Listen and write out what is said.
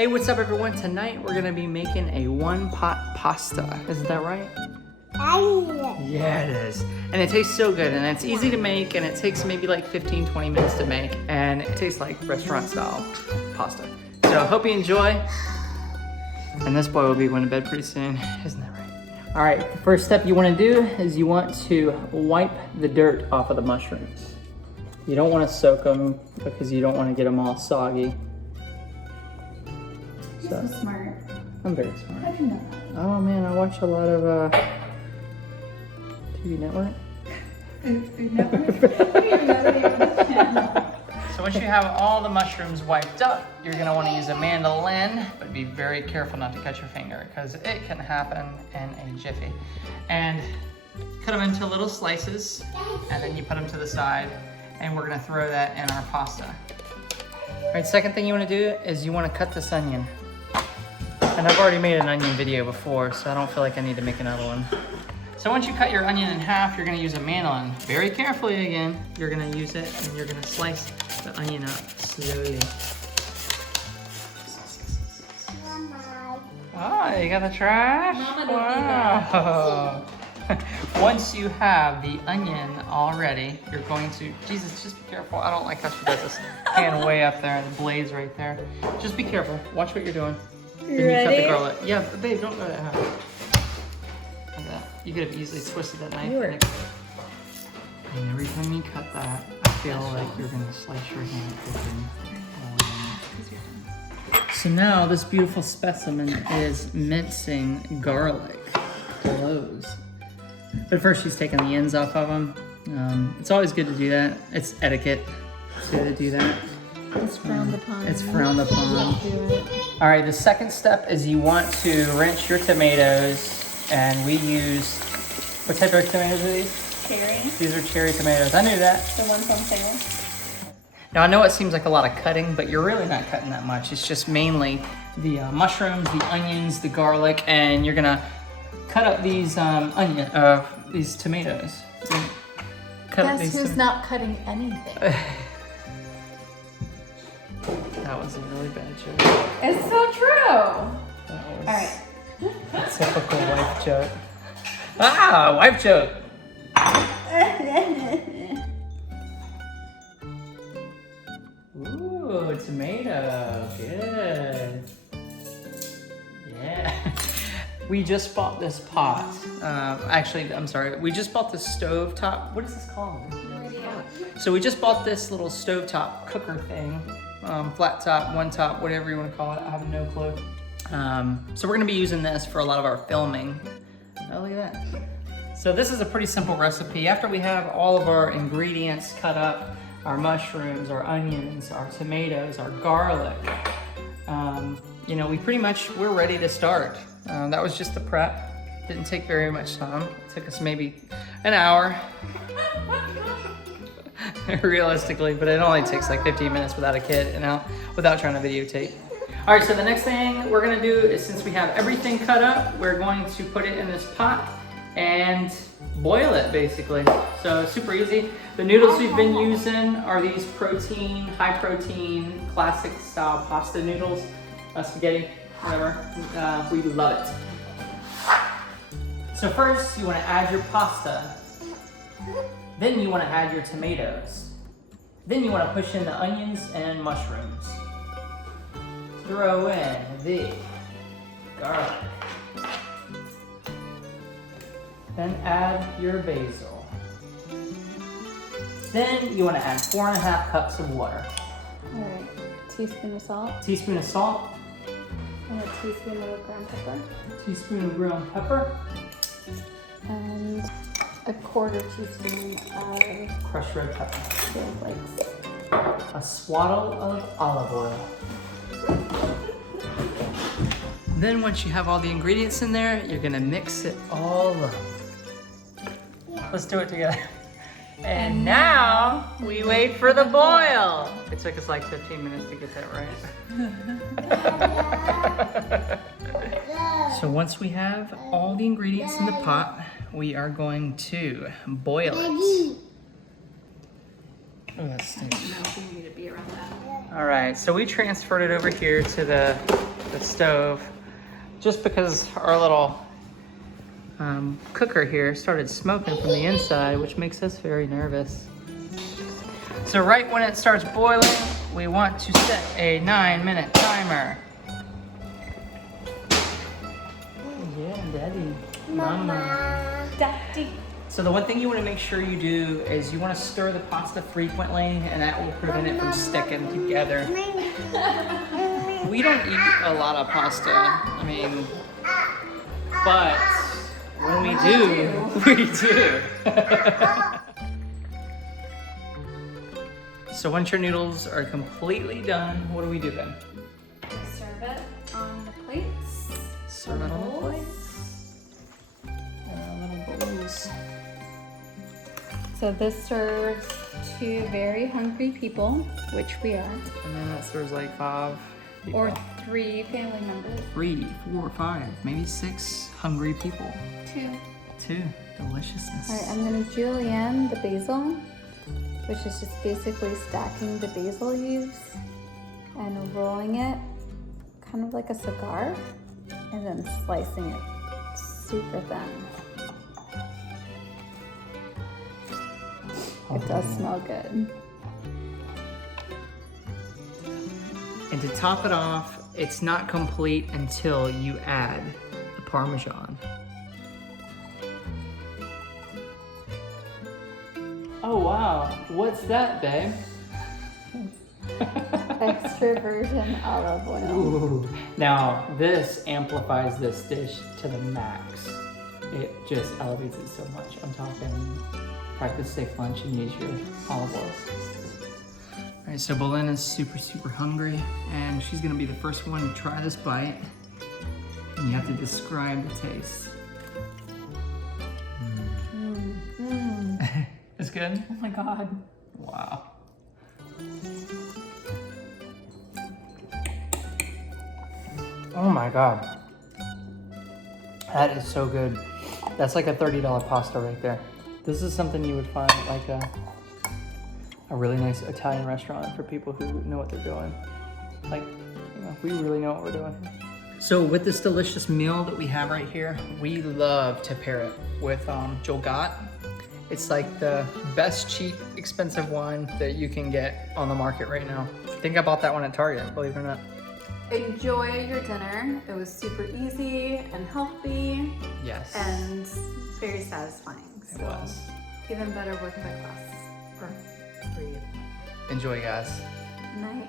Hey, what's up everyone? Tonight we're gonna be making a one-pot pasta. Isn't that right? Yeah, it is. And it tastes so good, and it's easy to make, and it takes maybe like 15-20 minutes to make, and it tastes like restaurant-style pasta. So hope you enjoy. And this boy will be going to bed pretty soon. Isn't that right? All right, the first step you want to do is you want to wipe the dirt off of the mushrooms. You don't want to soak them because you don't want to get them all soggy. You're so smart. I'm very smart. How'd you know that? Oh man, I watch a lot of TV Network. Food Network? I didn't even know that even this channel. So once you have all the mushrooms wiped up, you're gonna wanna use a mandolin, but be very careful not to cut your finger because it can happen in a jiffy. And cut them into little slices, and then you put them to the side, and we're gonna throw that in our pasta. All right, second thing you wanna do is you wanna cut this onion. And I've already made an onion video before, so I don't feel like I need to make another one. So once you cut your onion in half, you're gonna use a mandolin. Very carefully again, you're gonna use it and you're gonna slice the onion up slowly. Oh, you got the trash? Mama don't do Wow. Once you have the onion all ready, you're going to, Jesus, just be careful. I don't like how she does this hand way up there and the blade's right there. Just be careful, watch what you're doing. You Then ready? you cut the garlic. Yeah, babe, don't go that high. Like that. You could have easily twisted that knife. And every time you cut that, I feel like you're gonna slice your hand open. So now this beautiful specimen is mincing garlic cloves. But first she's taking the ends off of them. It's always good to do that. It's etiquette to do that. It's frowned upon. It's frowned upon. Do it. All right, the second step is you want to rinse your tomatoes, and we use, what type of tomatoes are these? Cherry. These are cherry tomatoes. I knew that. The ones on sale. Now I know it seems like a lot of cutting, but you're really not cutting that much. It's just mainly the mushrooms, the onions, the garlic, and you're gonna cut up these these tomatoes. Cut up Guess these who's not cutting anything? That was a really bad joke. It's so true. That was All right. a typical wife joke. Ah, wife joke. Ooh, tomato, good. Yeah. We just bought this pot. Actually, I'm sorry. We just bought the stovetop. What is this called? So we just bought this little stovetop cooker thing. Flat top, one top, whatever you want to call it. I have no clue. So we're gonna be using this for a lot of our filming. Oh, look at that. So this is a pretty simple recipe. After we have all of our ingredients cut up, our mushrooms, our onions, our tomatoes, our garlic, you know, we're ready to start. That was just the prep. Didn't take very much time. It took us maybe an hour. Realistically, but it only takes like 15 minutes without a kid and out without trying to videotape. All right, so the next thing we're gonna do is, since we have everything cut up, we're going to put it in this pot and boil it basically. So super easy. The noodles we've been using are these protein, high protein, classic style pasta noodles, spaghetti, whatever. We love it. So first you wanna add your pasta. Then you want to add your tomatoes. Then you want to push in the onions and mushrooms. Throw in the garlic. Then add your basil. Then you want to add 4.5 cups of water. All right. Teaspoon of salt. Teaspoon of salt. And a teaspoon of ground pepper. Teaspoon of ground pepper. And a 1/4 teaspoon of Crushed red pepper. chili flakes. A swaddle of olive oil. Then once you have all the ingredients in there, you're gonna mix it all up. Let's do it together. And now we wait for the boil. It took us like 15 minutes to get that right. So once we have all the ingredients in the pot, we are going to boil it. Oh, that stinks. No, we need to be around that. All right, so we transferred it over here to the stove just because our little cooker here started smoking from the inside, which makes us very nervous. So right when it starts boiling, we want to set a 9-minute timer. Yeah, Daddy. Mama. Daddy. So the one thing you want to make sure you do is you want to stir the pasta frequently, and that will prevent it from sticking together. We don't eat a lot of pasta, I mean, but when we do, we do. So once your noodles are completely done, what do we do then? Serve it on the plates. Serve it on the plates. Little bowls. So this serves 2 very hungry people, which we are, And then that serves like 5 people. or 3 family members. 3, 4, 5, maybe 6 hungry people. 2. 2. Deliciousness. All right, I'm gonna julienne the basil, which is just basically stacking the basil leaves and rolling it kind of like a cigar, and then slicing it super thin. It does smell good. And to top it off, it's not complete until you add the Parmesan. Oh wow, what's that, babe? Extra virgin olive oil. Ooh. Now, this amplifies this dish to the max. It just elevates it so much. I'm talking practice safe lunch and use your olive oil. All right, so Bolin is super hungry, and she's gonna be the first one to try this bite. And you have to describe the taste. It's good? Oh my God. Wow. Oh my God. That is so good. That's like a $30 pasta right there. This is something you would find at like a really nice Italian restaurant for people who know what they're doing. Like, you know, we really know what we're doing. So with this delicious meal that we have right here, we love to pair it with Jolgot. It's like the best cheap, expensive wine that you can get on the market right now. I think I bought that one at Target, believe it or not. Enjoy your dinner. It was super easy and healthy Yes. and very satisfying. It was. Even better with my class for free. Enjoy, guys. Night.